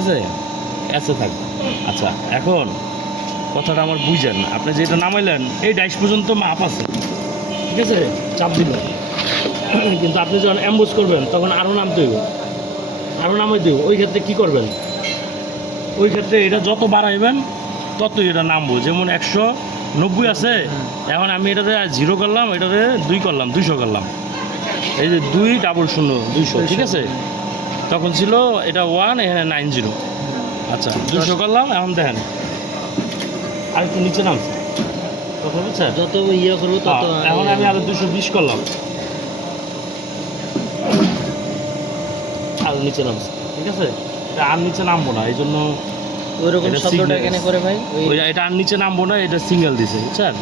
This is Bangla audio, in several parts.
আছে, এসে থাকবে। আচ্ছা, এখন কথাটা আমার বুঝেন, আপনি যেটা নামাইলেন এই ডাইস পর্যন্ত মাপ আছে, ঠিক আছে, চাপ দিলেন, কিন্তু আপনি যখন অ্যাম্বুজ করবেন তখন আরও নামতে হইব, আরও নামাই দেব। ওই ক্ষেত্রে কী করবেন, ওই ক্ষেত্রে এটা যত বাড়াইবেন ততই এটা নামবো। যেমন 190 আছে, এখন আমি এটাতে 0 করলাম, এটাতে 2 করলাম, 200 করলাম, এই যে 200 200, ঠিক আছে। তখন ছিল এটা 1, এখানে 90। আচ্ছা, 200 করলাম, এখন দেখেন আর একটু নিচে নামছে, কথা বুঝছেন? যত ইয়ে করবো তত এখন আমি আরো 220 করলাম, আর নিচে নামছে, ঠিক আছে। এটা আর নিচে নামবো না, এই জন্য ওইরকম এটা শব্দটা signal। এখানে করে ভাই। ওই এটা আর নিচে নামবো না, এটা সিঙ্গেল দিছে, বুঝছেন।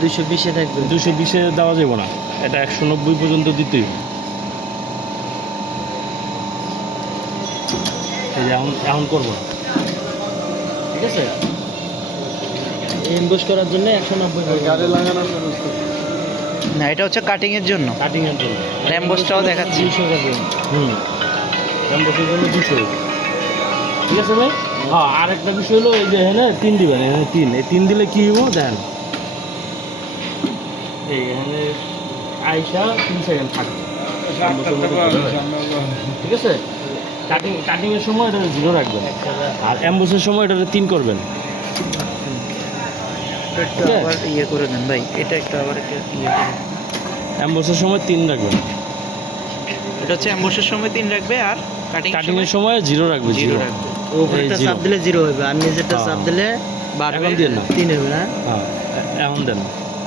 220-এ থাকবে। 220-এ দেওয়া যাবে না, এটা 190 পর্যন্ত দিতেই হবে। এই যে এখন এখন করবো না, ঠিক আছে। এমবস করার জন্য 190 গাড়ি লাগানোর ব্যবস্থা। না, এটা হচ্ছে কাটিং এর জন্য। কাটিংয়ের জন্য র্যাম্বোসটাও দেখাচ্ছি। 200 করবে। র্যাম্বোসের জন্য 200, ঠিক আছে ভাই। হ্যাঁ, আরেকটা বিষয় হলো এই যে এখানে 3 দিবেন, এখানে 3, এই 3 দিলে কী হবো দেখেন, এই এখানে আইসা 3 সেকেন্ড থাকবে, ঠিক আছে। কাটিংয়ের সময় এটা 0 রাখবেন, আর অ্যাম্বোসের সময় এটাতে 3 করবেন। একটু আবার ইয়ে করে দেন ভাই, এটা একটু আবার ইয়ে করে দেন। অ্যাম্বোসের সময় 3 রাখবেন, এটা হচ্ছে অ্যাম্বসের সময় 3 রাখবে, আর কাটিংয়ের সময় 0 রাখবে, 0 0 রাখবে। উপরেরটা চাপ দিলে 0 হবে, আর নিচেরটা হ্যাঁ। চাপ দিলে বাড়বে, এখন দিন না। 3 হবে না। হ্যাঁ, এখন দেন,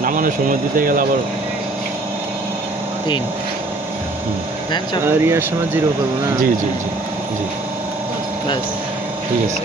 নামানোর সময় দিতে গেলে আবার 3 দেন, চাপ। আর ইয়ার সময় 0 করবো না। জি জি জি জি, ব্যাস। ঠিক আছে।